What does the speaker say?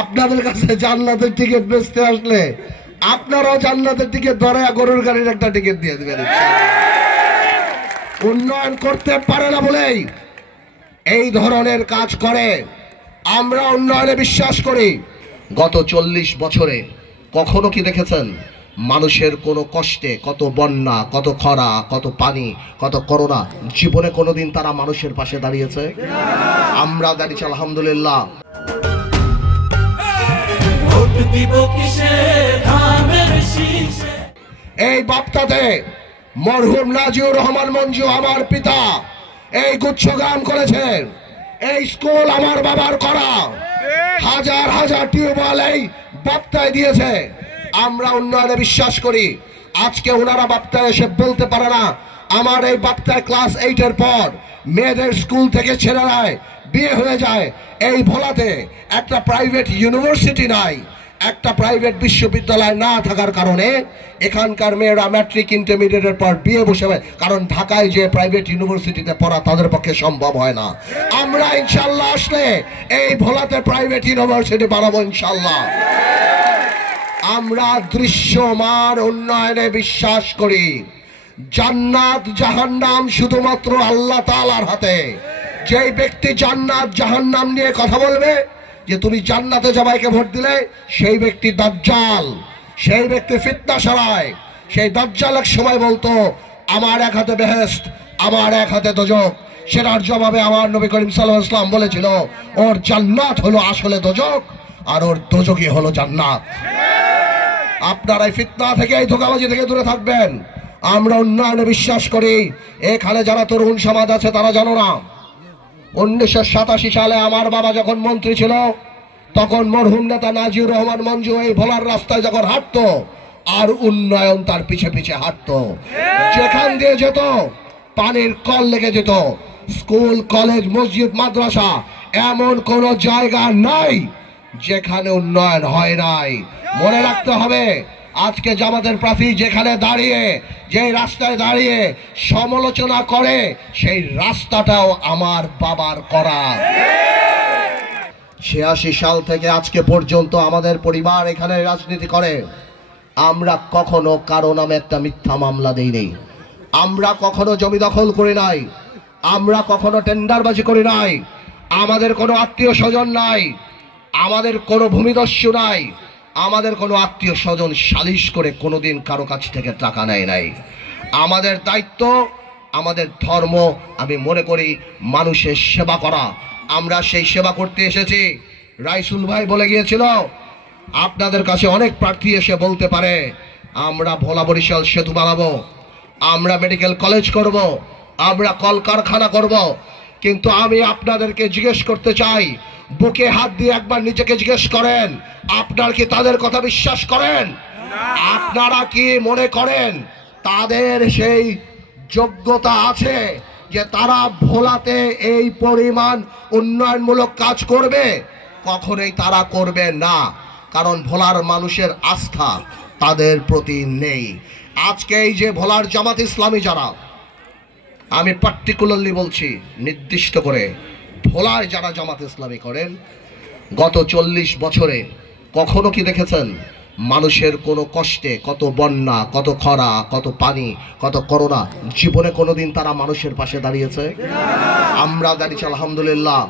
আপনাদের কাছে জান্নাতের টিকিট বেচতে আসলে আপনারাও জান্নাতের টিকিট ধরে গরুর গাড়ির একটা টিকিট দিয়ে দেবেন। উন্নয়ন করতে পারে না বলেই এই ধরনের কাজ করে। আমরা উন্নয়নে বিশ্বাস করি। গত 40 বছরে কখনো কি দেখেছেন মানুষের কোনো কষ্টে, কত বন্যা, কত খরা, কত পানি, কত করোনা, জীবনে কোনোদিন তারা মানুষের পাশে দাঁড়িয়েছে? আমরা দাঁড়িয়েছি আলহামদুলিল্লাহ। এই বাপ্তাতে মরহুম নাজিউর রহমান মঞ্জু আমার পিতা এই গুচ্ছগ্রাম করেছেন। এই স্কুল আমার বাবার করা, হাজার হাজার টিউবওয়েল এই বাপ্তায় দিয়েছে। আমরা উন্নয়নে বিশ্বাস করি। আজকে ওনারা বাপ্তায় এসে বলতে পারে না আমার এই বাপ্তায় ক্লাস 8-এর পর মেয়েদের স্কুল থেকে ছেলেরায় বিয়ে হয়ে যায়। এই ভোলাতে একটা প্রাইভেট ইউনিভার্সিটি নাই, একটা প্রাইভেট বিশ্ববিদ্যালয় না থাকার কারণে এখানকার মেয়েরা ম্যাট্রিক ইন্টারমিডিয়েটের পর বিয়ে বসে হয়, কারণ ঢাকায় যে প্রাইভেট ইউনিভার্সিটিতে পড়া তাদের পক্ষে সম্ভব হয় না। আমরা ইনশাল্লাহ আসলে এই ভোলাতে প্রাইভেট ইউনিভার্সিটি বানাবো ইনশাল্লাহ। আমরা দৃশ্যমান উন্নয়নে বিশ্বাস করি। জান্নাত জাহান্নাম শুধুমাত্র আল্লাহ তাআলার হাতে। যেই ব্যক্তি জান্নাত জাহান্নাম নিয়ে কথা বলবে যে তুমি জান্নাতে যাবাইকে ভোট দিলে, সেই ব্যক্তি দাজ্জাল, সেই ব্যক্তি ফিতনা ছড়ায়। সেই দাজ্জাল এক সময় বলতো আমার এক হাতে বেহেশত, আমার এক হাতে দোজখ। সেটার জবাবে আমার নবী করিম সাল্লাল্লাহু আলাইহি ওয়াসাল্লাম বলেছিল ওর জান্নাত হলো আসলে দোজখ আর ওর দোজখই হলো জান্নাত। আপনারা এই ফিতনা থেকে, এই ধোঁকাবাজি থেকে দূরে থাকবেন। আমরা উন্নয়নে বিশ্বাস করি। এখানে যারা তরুণ সমাজ আছে তারা জানো না, 1987 সালে আমার বাবা যখন মন্ত্রী ছিল তখন মরহুম নেতা নাজিউর রহমান মঞ্জু এই ভোলার রাস্তায় যখন হাঁটতো আর উন্নয়ন তার পিছে পিছে হাঁটতো। যেখান দিয়ে যেত পানির কল লেগে যেত। স্কুল, কলেজ, মসজিদ, মাদ্রাসা এমন কোন জায়গা নাই যেখানে উন্নয়ন হয় নাই। মনে রাখতে হবে আজকে জামাতের প্রার্থী যেখানে দাঁড়িয়ে, যে রাস্তায় দাঁড়িয়ে সমালোচনা করে, সেই রাস্তাটাও আমার বাবার করা। 86 সাল থেকে আজকে পর্যন্ত আমাদের পরিবার এখানে রাজনীতি করে। আমরা কখনো কারো নামে একটা মিথ্যা মামলা দেইনি। আমরা কখনো জমি দখল করি নাই। আমরা কখনো টেন্ডারবাজি করি নাই। আমাদের কোনো আত্মীয় স্বজন নাই, আমাদের কোনো ভূমিদস্যু নাই, আমাদের কোনো আত্মীয় স্বজন সালিশ করে কোনোদিন কারো কাছ থেকে টাকা নেয় নাই। আমাদের দায়িত্ব, আমাদের ধর্ম, আমি মনে করি মানুষের সেবা করা। আমরা সেই সেবা করতে এসেছি। রাইসুল ভাই বলে গিয়েছিল আপনাদের কাছে অনেক প্রার্থী এসে বলতে পারে আমরা ভোলা বরিশাল সেতু বানাবো, আমরা মেডিকেল কলেজ করব, আমরা কলকারখানা করব। কিন্তু আমি আপনাদেরকে জিজ্ঞেস করতে চাই, বুকে হাত দিয়ে একবার নিজেকে জিজ্ঞেস করেন, আপনারা কি তাদের কথা বিশ্বাস করেন? আপনারা কি মনে করেন তাদের সেই যোগ্যতা আছে যে তারা ভোলাতে এই পরিমাণ উন্নয়নমূলক কাজ করবে? কখনোই তারা করবে না, কারণ ভোলার মানুষের আস্থা তাদের প্রতি নেই। আজকে এই যে ভোলার জামাত ইসলামী যারা, আমি পার্টিকুলারলি বলছি নির্দিষ্ট করে, ভোলায় যারা জামাত ইসলামী করেন, গত 40 বছরে কখনো কি দেখেছেন মানুষের কোনো কষ্টে, কত বন্যা, কত খরা, কত পানি, কত করোনা, জীবনে কোনোদিন তারা মানুষের পাশে দাঁড়িয়েছে? আমরা দাঁড়িয়েছি আলহামদুলিল্লাহ।